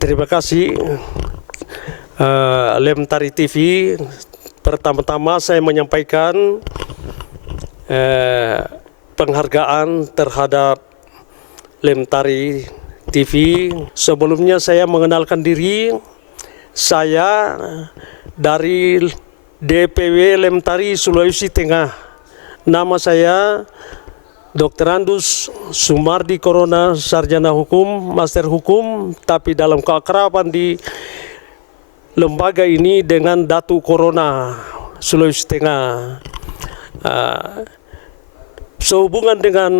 Terima kasih Lemtari TV. Pertama-tama saya menyampaikan penghargaan terhadap Lemtari TV. Sebelumnya saya mengenalkan diri. Saya dari DPW Lemtari Sulawesi Tengah. Nama saya Dr. Andus Sumardi Corona, Sarjana Hukum, Master Hukum, tapi dalam keakraban di lembaga ini dengan Datu Corona Sulawesi Tengah. Sehubungan dengan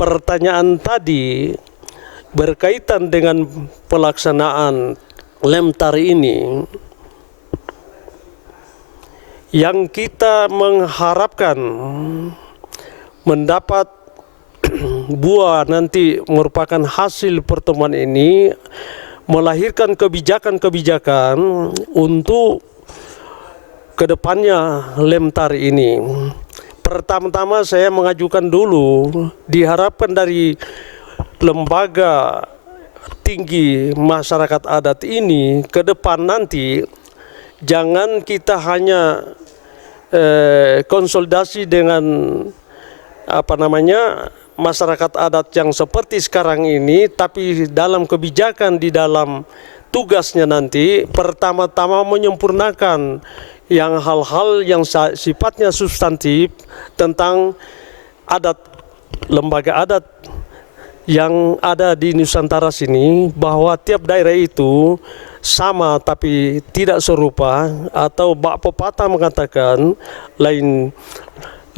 pertanyaan tadi berkaitan dengan pelaksanaan Lemtari ini, yang kita mengharapkan mendapat buah nanti merupakan hasil pertemuan ini melahirkan kebijakan-kebijakan untuk kedepannya Lemtari ini. Pertama-tama saya mengajukan dulu, diharapkan dari lembaga tinggi masyarakat adat ini ke depan nanti jangan kita hanya konsolidasi dengan masyarakat adat yang seperti sekarang ini, tapi dalam kebijakan di dalam tugasnya nanti pertama-tama menyempurnakan yang hal-hal yang sifatnya substantif tentang adat, lembaga adat yang ada di Nusantara sini, bahwa tiap daerah itu sama tapi tidak serupa, atau bak pepatah mengatakan lain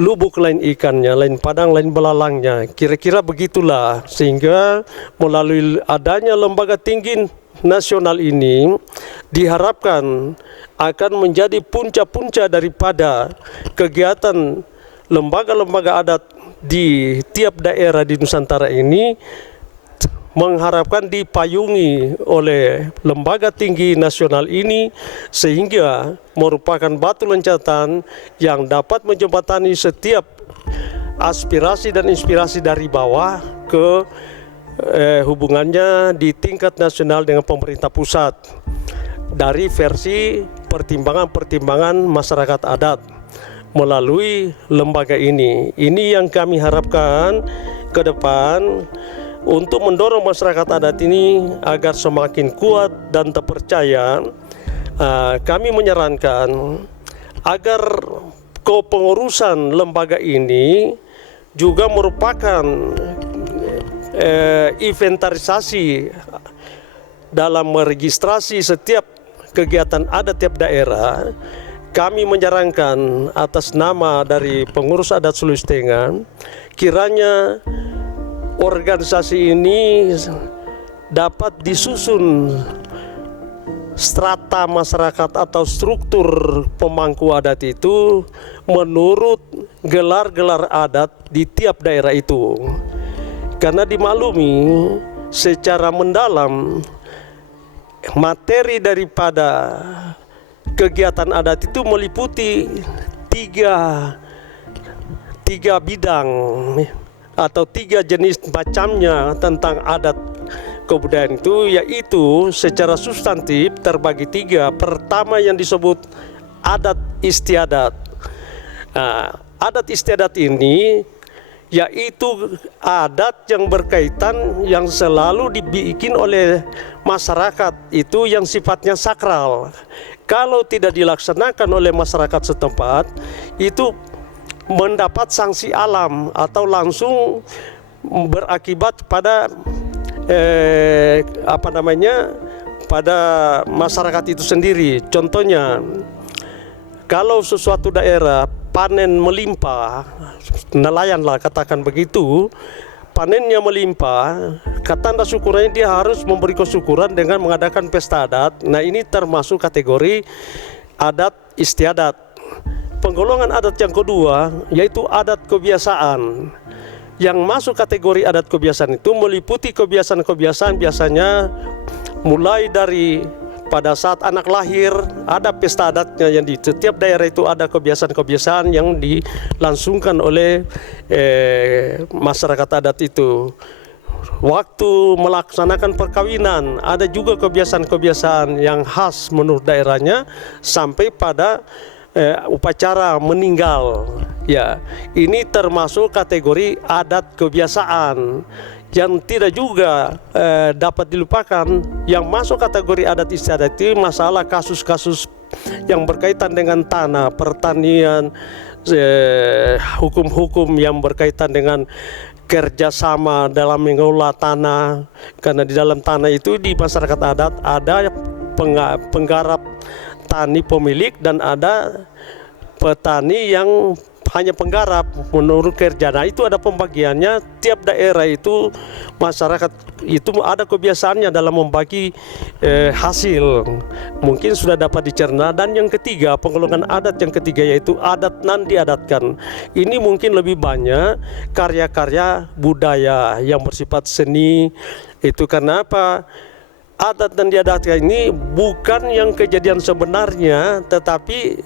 lubuk lain ikannya, lain padang lain belalangnya, kira-kira begitulah. Sehingga melalui adanya lembaga tinggi nasional ini diharapkan akan menjadi punca-punca daripada kegiatan lembaga-lembaga adat di tiap daerah di Nusantara ini, mengharapkan dipayungi oleh lembaga tinggi nasional ini, sehingga merupakan batu loncatan yang dapat menjembatani setiap aspirasi dan inspirasi dari bawah ke hubungannya di tingkat nasional dengan pemerintah pusat dari versi pertimbangan-pertimbangan masyarakat adat melalui lembaga ini. Ini yang kami harapkan ke depan untuk mendorong masyarakat adat ini agar semakin kuat dan terpercaya. Kami menyarankan agar kepengurusan lembaga ini juga merupakan inventarisasi dalam meregistrasi setiap kegiatan adat tiap daerah. Kami menyarankan atas nama dari pengurus adat Sulawesi Tengah, kiranya organisasi ini dapat disusun strata masyarakat atau struktur pemangku adat itu menurut gelar-gelar adat di tiap daerah itu. Karena dimaklumi secara mendalam materi daripada kegiatan adat itu meliputi tiga bidang atau tiga jenis macamnya tentang adat kebudayaan itu, yaitu secara substantif terbagi tiga. Pertama yang disebut adat istiadat. Adat istiadat ini yaitu adat yang berkaitan yang selalu dibikin oleh masyarakat itu yang sifatnya sakral. Kalau tidak dilaksanakan oleh masyarakat setempat itu mendapat sanksi alam atau langsung berakibat pada pada masyarakat itu sendiri. Contohnya, kalau sesuatu daerah panen melimpah, nelayan lah katakan begitu, panennya melimpah, tanda syukurannya dia harus memberi kesyukuran dengan mengadakan pesta adat. Nah, ini termasuk kategori adat istiadat. Penggolongan adat yang kedua yaitu adat kebiasaan. Yang masuk kategori adat kebiasaan itu meliputi kebiasaan-kebiasaan biasanya mulai dari pada saat anak lahir ada pesta adatnya, yang di setiap daerah itu ada kebiasaan-kebiasaan yang dilangsungkan oleh masyarakat adat itu. waktu melaksanakan perkawinan, ada juga kebiasaan-kebiasaan yang khas menurut daerahnya sampai pada upacara meninggal. Ya, ini termasuk kategori adat kebiasaan yang tidak juga dapat dilupakan. Yang masuk kategori adat istiadat itu masalah kasus-kasus yang berkaitan dengan tanah, pertanian, hukum-hukum yang berkaitan dengan kerjasama dalam mengelola tanah, karena di dalam tanah itu di masyarakat adat ada penggarap tani pemilik dan ada petani yang hanya penggarap menurut kerja. Nah, itu ada pembagiannya. Tiap daerah itu masyarakat itu ada kebiasaannya dalam membagi hasil. Mungkin sudah dapat dicerna. Dan yang ketiga, penggolongan adat yang ketiga yaitu adat nan diadatkan. Ini mungkin lebih banyak karya-karya budaya yang bersifat seni. Itu karena apa? Adat dan diadatkan ini bukan yang kejadian sebenarnya, tetapi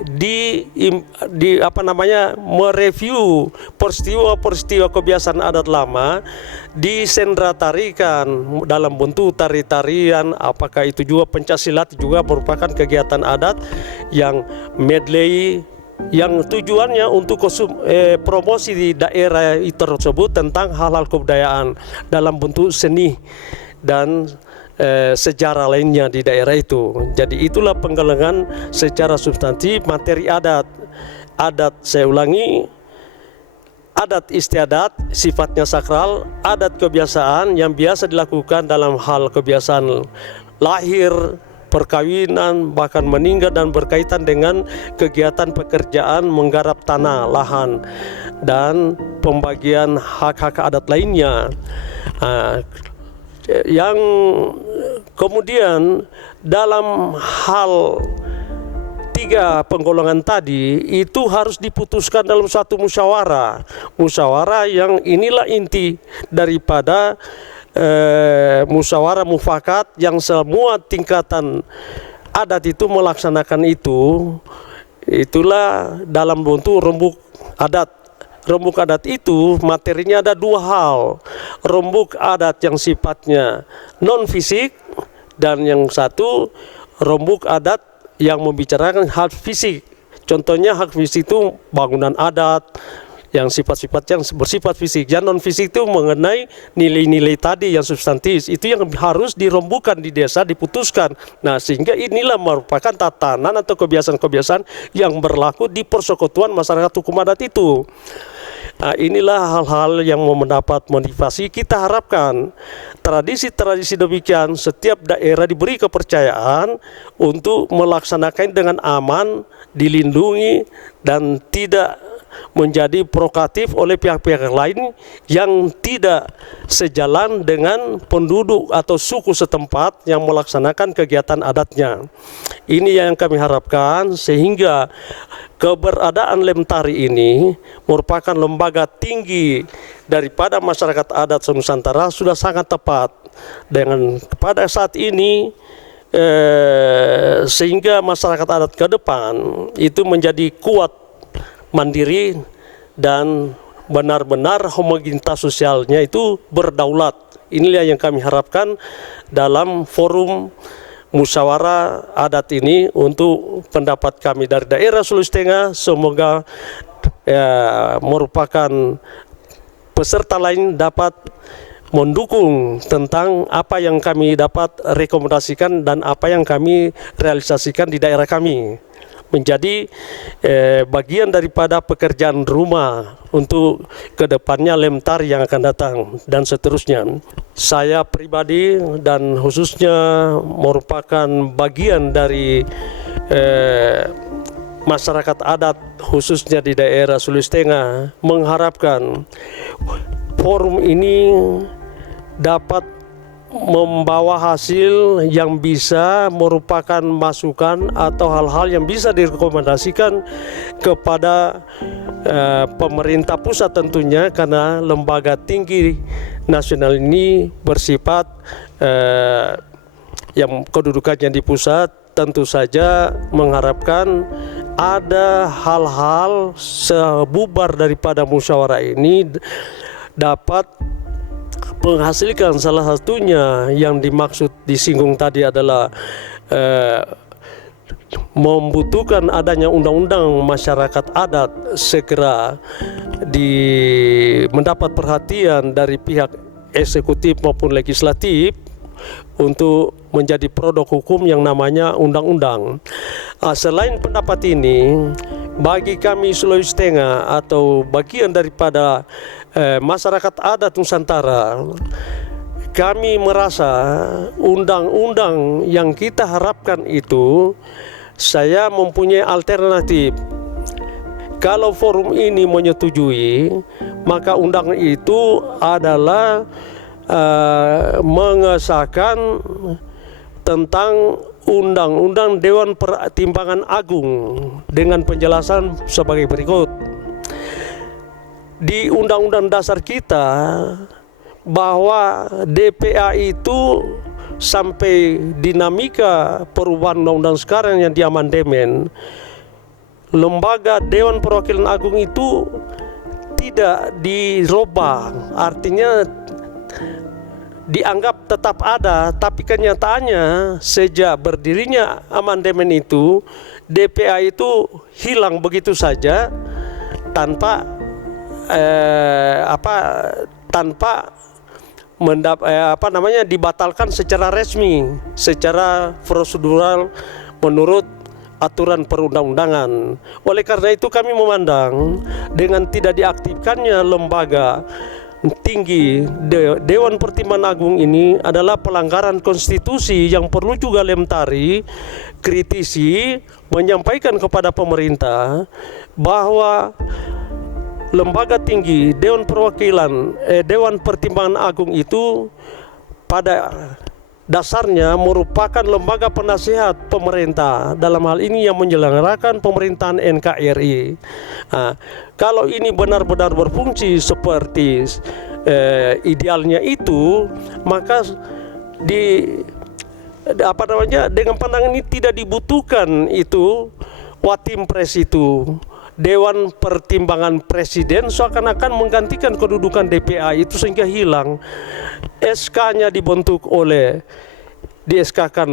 mereview peristiwa kebiasaan adat lama, disendratarikan dalam bentuk tari-tarian. Apakah itu juga pencaksilat juga merupakan kegiatan adat yang medley, yang tujuannya untuk promosi di daerah tersebut tentang hal-hal kebudayaan dalam bentuk seni dan sejarah lainnya di daerah itu. Jadi itulah penggalangan secara substantif materi adat. Adat, saya ulangi, adat istiadat sifatnya sakral, adat kebiasaan yang biasa dilakukan dalam hal kebiasaan lahir, perkawinan, bahkan meninggal dan berkaitan dengan kegiatan pekerjaan menggarap tanah, lahan, dan pembagian hak-hak adat lainnya. Yang kemudian dalam hal tiga penggolongan tadi itu harus diputuskan dalam suatu musyawarah yang inilah inti daripada musyawarah mufakat yang semua tingkatan adat itu melaksanakan itu. Itulah dalam bentuk rembuk adat. Rembuk adat itu materinya ada dua hal. Rembuk adat yang sifatnya non-fisik, dan yang satu rembuk adat yang membicarakan hal fisik. Contohnya hak fisik itu bangunan adat yang yang bersifat fisik. Yang non-fisik itu mengenai nilai-nilai tadi yang substantif. Itu yang harus dirembukan di desa, diputuskan. Nah, sehingga inilah merupakan tatanan atau kebiasaan-kebiasaan yang berlaku di persekutuan masyarakat hukum adat itu. Nah, inilah hal-hal yang mendapat motivasi. Kita harapkan tradisi-tradisi demikian setiap daerah diberi kepercayaan untuk melaksanakan dengan aman, dilindungi, dan tidak menjadi provokatif oleh pihak-pihak lain yang tidak sejalan dengan penduduk atau suku setempat yang melaksanakan kegiatan adatnya. Ini yang kami harapkan, sehingga keberadaan Lemtari ini merupakan lembaga tinggi daripada masyarakat adat Nusantara sudah sangat tepat dengan pada saat ini, sehingga masyarakat adat ke depan itu menjadi kuat, mandiri, dan benar-benar homogenitas sosialnya itu berdaulat. Inilah yang kami harapkan dalam forum musyawarah adat ini. Untuk pendapat kami dari daerah Sulawesi Tengah, semoga merupakan peserta lain dapat mendukung tentang apa yang kami dapat rekomendasikan dan apa yang kami realisasikan di daerah kami, menjadi bagian daripada pekerjaan rumah untuk kedepannya Lemtari yang akan datang dan seterusnya. Saya pribadi dan khususnya merupakan bagian dari masyarakat adat khususnya di daerah Sulawesi Tengah, mengharapkan forum ini dapat membawa hasil yang bisa merupakan masukan atau hal-hal yang bisa direkomendasikan kepada pemerintah pusat tentunya, karena lembaga tinggi nasional ini bersifat yang kedudukannya di pusat. Tentu saja mengharapkan ada hal-hal sebubar daripada musyawarah ini dapat menghasilkan, salah satunya yang dimaksud disinggung tadi adalah membutuhkan adanya undang-undang masyarakat adat segera mendapat perhatian dari pihak eksekutif maupun legislatif untuk menjadi produk hukum yang namanya undang-undang. Selain pendapat ini, bagi kami Sulawesi Tengah atau bagian daripada masyarakat adat Nusantara, kami merasa undang-undang yang kita harapkan itu, saya mempunyai alternatif. Kalau forum ini menyetujui, maka undang itu adalah mengesahkan tentang Undang-Undang Dewan Pertimbangan Agung dengan penjelasan sebagai berikut. Di Undang-Undang Dasar kita bahwa DPA itu sampai dinamika perubahan undang-undang sekarang yang diamandemen, lembaga Dewan Perwakilan Agung itu tidak dirubah, artinya dianggap tetap ada, tapi kenyataannya sejak berdirinya amandemen itu, DPA itu hilang begitu saja tanpa dibatalkan secara resmi, secara prosedural menurut aturan perundang-undangan. Oleh karena itu kami memandang dengan tidak diaktifkannya lembaga tinggi Dewan Pertimbangan Agung ini adalah pelanggaran konstitusi yang perlu juga Lemtari kritisi, menyampaikan kepada pemerintah bahwa lembaga tinggi Dewan Pertimbangan Agung itu pada dasarnya merupakan lembaga penasihat pemerintah, dalam hal ini yang menyelenggarakan pemerintahan NKRI. Kalau ini benar-benar berfungsi seperti idealnya itu, maka dengan pandangan ini tidak dibutuhkan itu Watimpres itu. Dewan Pertimbangan Presiden seakan-akan menggantikan kedudukan DPA itu sehingga hilang. SK-nya dibentuk di-SK-kan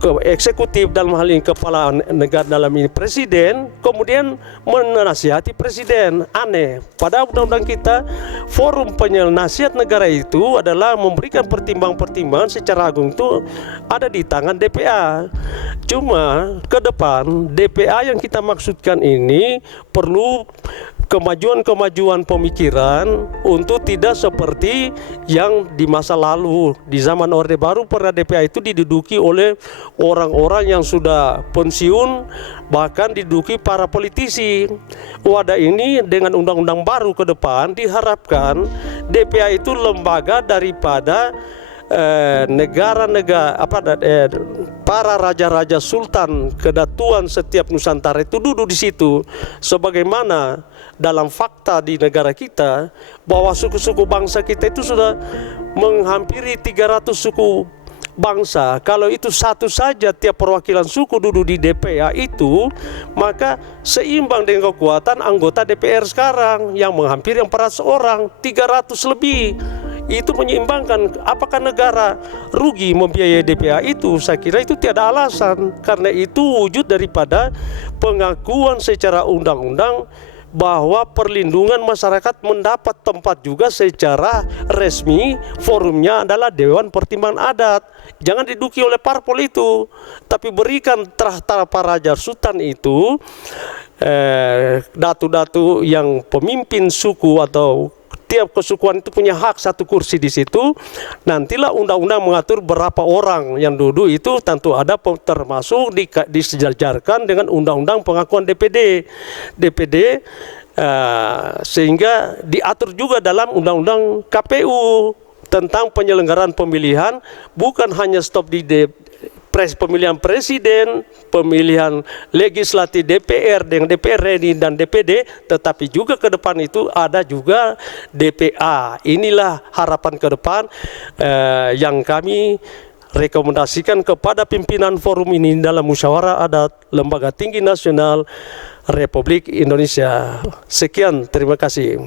ke eksekutif, dalam hal ini kepala negara, dalam ini presiden, kemudian menasihati presiden. Aneh, pada undang-undang kita forum penasihat negara itu adalah memberikan pertimbangan-pertimbangan secara agung itu ada di tangan DPA. Cuma ke depan DPA yang kita maksudkan ini perlu kemajuan-kemajuan pemikiran untuk tidak seperti yang di masa lalu. Di zaman Orde Baru pernah DPA itu diduduki oleh orang-orang yang sudah pensiun, bahkan diduduki para politisi. Wadah ini dengan undang-undang baru ke depan diharapkan DPA itu lembaga daripada para raja-raja sultan kedatuan setiap Nusantara itu duduk di situ, sebagaimana dalam fakta di negara kita bahwa suku-suku bangsa kita itu sudah menghampiri 300 suku bangsa. Kalau itu satu saja tiap perwakilan suku duduk di DPA itu, maka seimbang dengan kekuatan anggota DPR sekarang yang menghampiri 400 orang, 300 lebih. Itu menyeimbangkan. Apakah negara rugi membiayai DPA itu? Saya kira itu tiada alasan, karena itu wujud daripada pengakuan secara undang-undang bahwa perlindungan masyarakat mendapat tempat juga secara resmi. Forumnya adalah Dewan Pertimbangan Adat. Jangan diduduki oleh parpol itu, tapi berikan terah para raja sultan itu, datu-datu yang pemimpin suku atau tiap kesukuan itu punya hak satu kursi di situ. Nantilah undang-undang mengatur berapa orang yang duduk itu, tentu ada termasuk disejajarkan dengan undang-undang pengakuan DPD, sehingga diatur juga dalam undang-undang KPU tentang penyelenggaraan pemilihan, bukan hanya stop di pemilihan presiden, pemilihan legislatif DPR dengan DPR RI dan DPD, tetapi juga ke depan itu ada juga DPA. Inilah harapan ke depan yang kami rekomendasikan kepada pimpinan forum ini dalam musyawarah adat Lembaga Tinggi Nasional Republik Indonesia. Sekian, terima kasih.